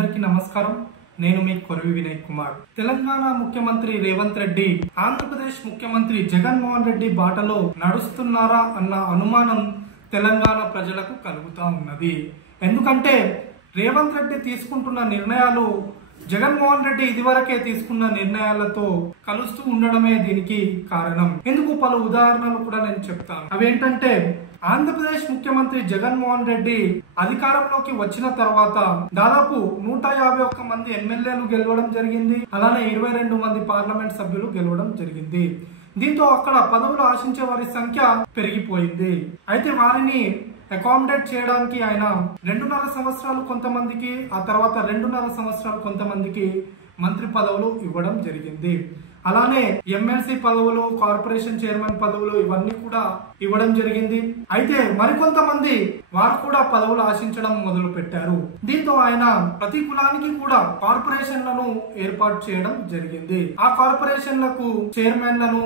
అందరికీ నమస్కారం. నేను మీ కొరవి వినయ్ కుమార్. తెలంగాణ ముఖ్యమంత్రి రేవంత్ రెడ్డి ఆంధ్రప్రదేశ్ ముఖ్యమంత్రి జగన్మోహన్ రెడ్డి బాటలో నడుస్తున్నారా అన్న అనుమానం తెలంగాణ ప్రజలకు కలుగుతా ఉన్నది. ఎందుకంటే రేవంత్ రెడ్డి తీసుకుంటున్న నిర్ణయాలు జగన్మోహన్ రెడ్డి ఇదివరకే తీసుకున్న నిర్ణయాలతో కలుస్తూ ఉండడమే దీనికి కారణం. ఎందుకు పలు ఉదాహరణలు కూడా నేను చెప్తాను. అవేంటంటే ఆంధ్రప్రదేశ్ ముఖ్యమంత్రి జగన్మోహన్ రెడ్డి అధికారంలోకి వచ్చిన తర్వాత దాదాపు 151 మంది ఎమ్మెల్యేలు గెలవడం జరిగింది. అలానే 22 మంది పార్లమెంట్ సభ్యులు గెలవడం జరిగింది. దీంతో అక్కడ పదవులు ఆశించే వారి సంఖ్య పెరిగిపోయింది. అయితే వారిని అకామిడేట్ చేయడానికి ఆయన 2.5 సంవత్సరాలు కొంతమందికి, ఆ తర్వాత 2.5 సంవత్సరాలు కొంతమందికి మంత్రి పదవులు ఇవ్వడం జరిగింది. అలానే ఎమ్మెల్సీ పదవులు, కార్పొరేషన్ చైర్మన్ పదవులు ఇవన్నీ కూడా ఇవ్వడం జరిగింది. అయితే మరికొంతమంది వారు కూడా పదవులు ఆశించడం మొదలు పెట్టారు. దీంతో ఆయన ప్రతి కులానికి కూడా కార్పొరేషన్లను ఏర్పాటు చేయడం జరిగింది. ఆ కార్పొరేషన్లకు చైర్మన్లను,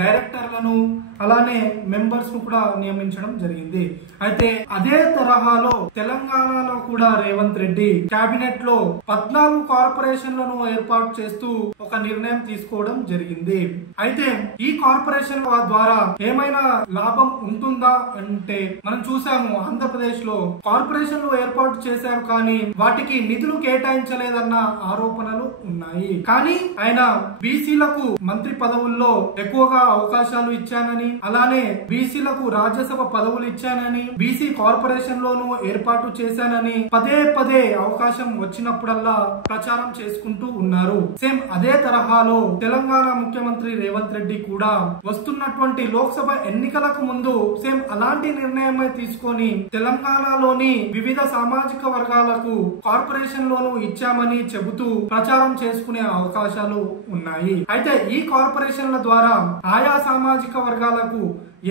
డైరెక్టర్లను, అలానే మెంబర్స్ ను కూడా నియమించడం జరిగింది. అయితే అదే తరహాలో తెలంగాణలో కూడా రేవంత్ రెడ్డి కేబినెట్ లో 14 కార్పొరేషన్లను ఏర్పాటు చేస్తూ ఒక నిర్ణయం తీసుకోవడం జరిగింది. అయితే ఈ కార్పొరేషన్ ద్వారా ఏమైనా లాభం ఉంటుందా అంటే మనం చూసాము, ఆంధ్రప్రదేశ్ లో కార్పొరేషన్లు ఏర్పాటు చేశారు కానీ వాటికి నిధులు కేటాయించలేదన్న ఆరోపణలు ఉన్నాయి. కానీ ఆయన బీసీలకు మంత్రి పదవుల్లో ఎక్కువగా అవకాశాలు ఇచ్చానని, అలానే బీసీలకు రాజ్యసభ పదవులు ఇచ్చానని, బీసీ కార్పొరేషన్ లోను ఏర్పాటు చేశానని పదే పదే అవకాశం వచ్చినప్పుడల్లా ప్రచారం చేసుకుంటూ ఉన్నారు. సేమ్ అదే తరహాలో తెలంగాణ ముఖ్యమంత్రి రేవంత్ రెడ్డి కూడా వస్తున్నటువంటి లోక్సభ ఎన్నికలకు ముందు సేమ్ అలాంటి నిర్ణయమే తీసుకొని తెలంగాణలోని వివిధ సామాజిక వర్గాలకు కార్పొరేషన్ లోను ఇచ్చామని చెబుతూ ప్రచారం చేసుకునే అవకాశాలు ఉన్నాయి. అయితే ఈ కార్పొరేషన్ల ద్వారా ఆయా సామాజిక వర్గాలకు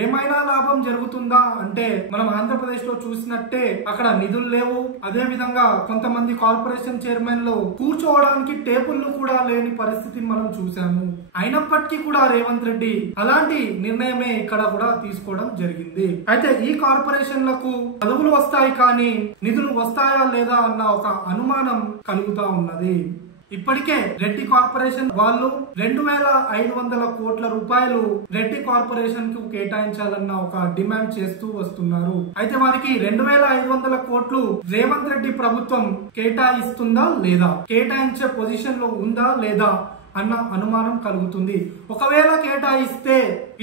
ఏమైనా లాభం జరుగుతుందా అంటే మనం ఆంధ్రప్రదేశ్ లో చూసినట్టే అక్కడ నిధులు లేవు. అదే విధంగా కొంతమంది కార్పొరేషన్ చైర్మన్లు కూర్చోవడానికి టేబుల్లు కూడా లేని పరిస్థితిని మనం చూసాము. అయినప్పటికీ కూడా రేవంత్ రెడ్డి అలాంటి నిర్ణయమే ఇక్కడ కూడా తీసుకోవడం జరిగింది. అయితే ఈ కార్పొరేషన్లకు పదవులు వస్తాయి కానీ నిధులు వస్తాయా లేదా అన్న ఒక అనుమానం కలుగుతా ఉన్నది. ఇప్పటికే రెడ్డి కార్పొరేషన్ వాళ్ళు 2500 కోట్ల రూపాయలు రెడ్డి కార్పొరేషన్ కు కేటాయించాలన్న ఒక డిమాండ్ చేస్తూ వస్తున్నారు. అయితే వారికి 2500 కోట్లు రేవంత్ రెడ్డి ప్రభుత్వం కేటాయిస్తుందా లేదా, కేటాయించే పొజిషన్ లో ఉందా లేదా అన్న అనుమానం కలుగుతుంది. ఒకవేళ కేటాయిస్తే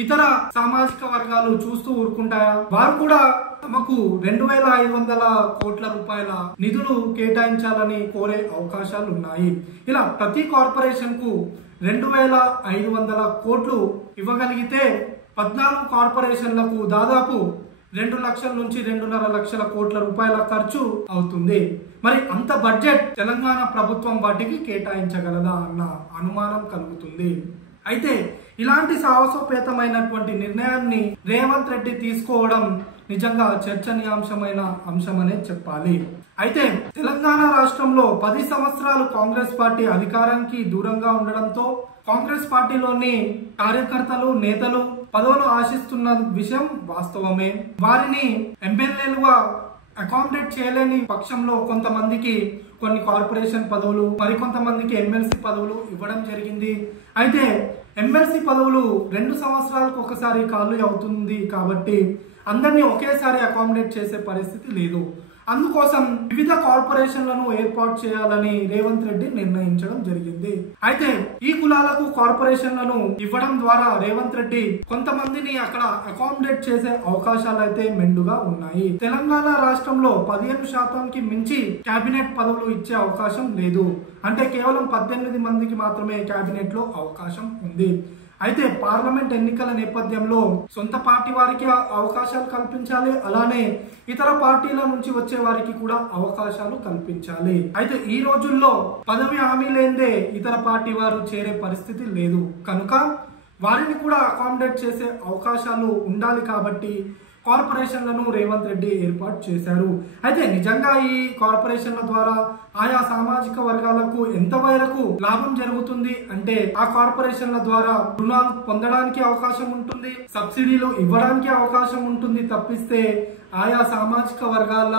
ఇతర సామాజిక వర్గాలు చూస్తూ ఊరుకుంటాయా? వారు కూడా తమకు 2500 కోట్ల రూపాయల నిధులు కేటాయించాలని కోరే అవకాశాలు ఉన్నాయి. ఇలా ప్రతి కార్పొరేషన్ కు 2500 కోట్లు ఇవ్వగలిగితే 14 కార్పొరేషన్లకు దాదాపు 2 లక్షల నుంచి 2.5 లక్షల కోట్ల రూపాయల ఖర్చు అవుతుంది. మరి అంత బడ్జెట్ తెలంగాణ ప్రభుత్వం వాటికి కేటాయించగలదా అన్న అనుమానం కలుగుతుంది. అయితే ఇలాంటి సాహసోపేతమైనటువంటి నిర్ణయాన్ని రేవంత్ రెడ్డి తీసుకోవడం నిజంగా చర్చనీయాంశమైన అంశమనే చెప్పాలి. అయితే తెలంగాణ రాష్ట్రంలో 10 సంవత్సరాలు కాంగ్రెస్ పార్టీ అధికారానికి దూరంగా ఉండడంతో కాంగ్రెస్ పార్టీలోని కార్యకర్తలు, నేతలు పదవులు ఆశిస్తున్న విషయం వాస్తవమే. వారిని ఎమ్మెల్యేలుగా అకామిడేట్ చేయలేని పక్షంలో కొంతమందికి కొన్ని కార్పొరేషన్ పదవులు, మరికొంతమందికి ఎమ్మెల్సీ పదవులు ఇవ్వడం జరిగింది. అయితే ఎమ్మెల్సీ పదవులు 2 సంవత్సరాలకు ఒకసారి ఖాళీ అవుతుంది కాబట్టి అందరినీ ఒకేసారి అకామిడేట్ చేసే పరిస్థితి లేదు. అందుకోసం వివిధ కార్పొరేషన్లను ఏర్పాటు చేయాలని రేవంత్ రెడ్డి నిర్ణయించడం జరిగింది. అయితే ఈ కులాలకు కార్పొరేషన్లను ఇవ్వడం ద్వారా రేవంత్ రెడ్డి కొంతమందిని అక్కడ అకామిడేట్ చేసే అవకాశాలు అయితే మెండుగా ఉన్నాయి. తెలంగాణ రాష్ట్రంలో 15% మించి కేబినెట్ పదవులు ఇచ్చే అవకాశం లేదు. అంటే కేవలం 18 మందికి మాత్రమే కేబినెట్ లో అవకాశం ఉంది. అయితే పార్లమెంట్ ఎన్నికల నేపథ్యంలో సొంత పార్టీ వారికి అవకాశాలు కల్పించాలి, అలానే ఇతర పార్టీల నుంచి వచ్చే వారికి కూడా అవకాశాలు కల్పించాలి. అయితే ఈ రోజుల్లో పదవి హామీ లేదే ఇతర పార్టీ వారు చేరే పరిస్థితి లేదు కనుక వారిని కూడా అకామిడేట్ చేసే అవకాశాలు ఉండాలి. కాబట్టి కార్పొరేషన్లను రేవంత్ రెడ్డి ఏర్పాటు చేశారు. అయితే నిజంగా ఈ కార్పొరేషన్ల ద్వారా ఆయా సామాజిక వర్గాలకు ఎంత మేరకు లాభం జరుగుతుంది అంటే ఆ కార్పొరేషన్ల ద్వారా రుణాలు పొందడానికి అవకాశం ఉంటుంది, సబ్సిడీలు ఇవ్వడానికి అవకాశం ఉంటుంది తప్పిస్తే ఆయా సామాజిక వర్గాల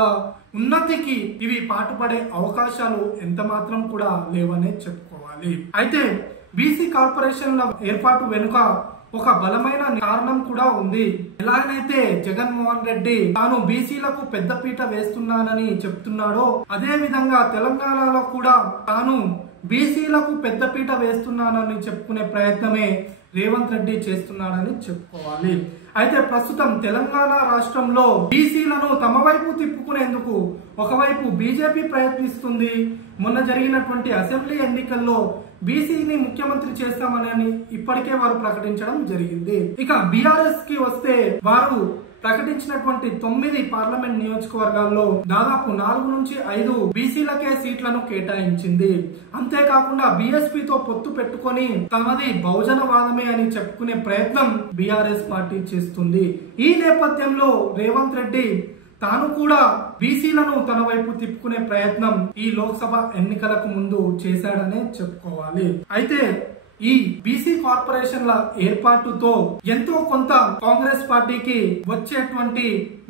ఉన్నతికి ఇవి పాటుపడే అవకాశాలు ఎంత మాత్రం కూడా లేవనే చెప్పుకోవాలి. అయితే బీసీ కార్పొరేషన్ల ఏర్పాటు వెనుక ఒక బలమైన కారణం కూడా ఉంది. ఎలాగైతే జగన్మోహన్ రెడ్డి తాను బీసీలకు పెద్దపీట వేస్తున్నానని చెప్తున్నాడో అదే విధంగా తెలంగాణలో కూడా తాను బీసీలకు పెద్దపీట వేస్తున్నానని చెప్పుకునే ప్రయత్నమే రేవంత్ రెడ్డి చేస్తున్నాడని చెప్పుకోవాలి. అయితే ప్రస్తుతం తెలంగాణ రాష్ట్రంలో బీసీలను తమ వైపు తిప్పుకునేందుకు ఒకవైపు బీజేపీ ప్రయత్నిస్తుంది. మొన్న జరిగినటువంటి అసెంబ్లీ ఎన్నికల్లో బీసీని ముఖ్యమంత్రి చేస్తామని ఇప్పటికే వారు ప్రకటించడం జరిగింది. ఇక బీఆర్ఎస్ కి వస్తే వారు ప్రకటించినటువంటి 9 పార్లమెంట్ నియోజకవర్గాల్లో దాదాపు 4 నుంచి 5 బీసీలకే సీట్లను కేటాయించింది. అంతేకాకుండా బీఎస్పీతో పొత్తు పెట్టుకొని తమది బహుజనవాదమే అని చెప్పుకునే ప్రయత్నం బీఆర్ఎస్ పార్టీ చేస్తుంది. ఈ నేపథ్యంలో రేవంత్ రెడ్డి తాను కూడా బీసీలను తన వైపు తిప్పుకునే ప్రయత్నం ఈ లోక్సభ ఎన్నికలకు ముందు చేశాడనే చెప్పుకోవాలి. అయితే ఈ బీసీ కార్పొరేషన్ల ఏర్పాటుతో ఎంతో కొంత కాంగ్రెస్ పార్టీకి వచ్చేటువంటి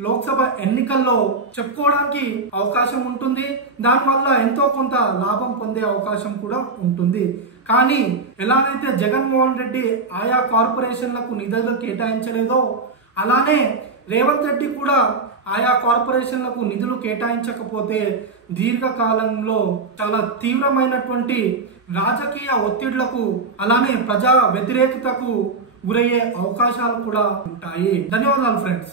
లోక్సభ ఎన్నికల్లో చెప్పుకోవడానికి అవకాశం ఉంటుంది. దానివల్ల ఎంతో కొంత లాభం పొందే అవకాశం కూడా ఉంటుంది. కానీ ఎలాగైతే జగన్మోహన్ రెడ్డి ఆయా కార్పొరేషన్లకు నిధులు కేటాయించలేదో అలానే రేవంత్ రెడ్డి కూడా ఆయా కార్పొరేషన్లకు నిధులు కేటాయించకపోతే దీర్ఘకాలంలో చాలా తీవ్రమైనటువంటి రాజకీయ ఒత్తిళ్లకు అలానే ప్రజా వ్యతిరేకతకు గురయ్యే అవకాశాలు కూడా ఉంటాయి. ధన్యవాదాలు ఫ్రెండ్స్.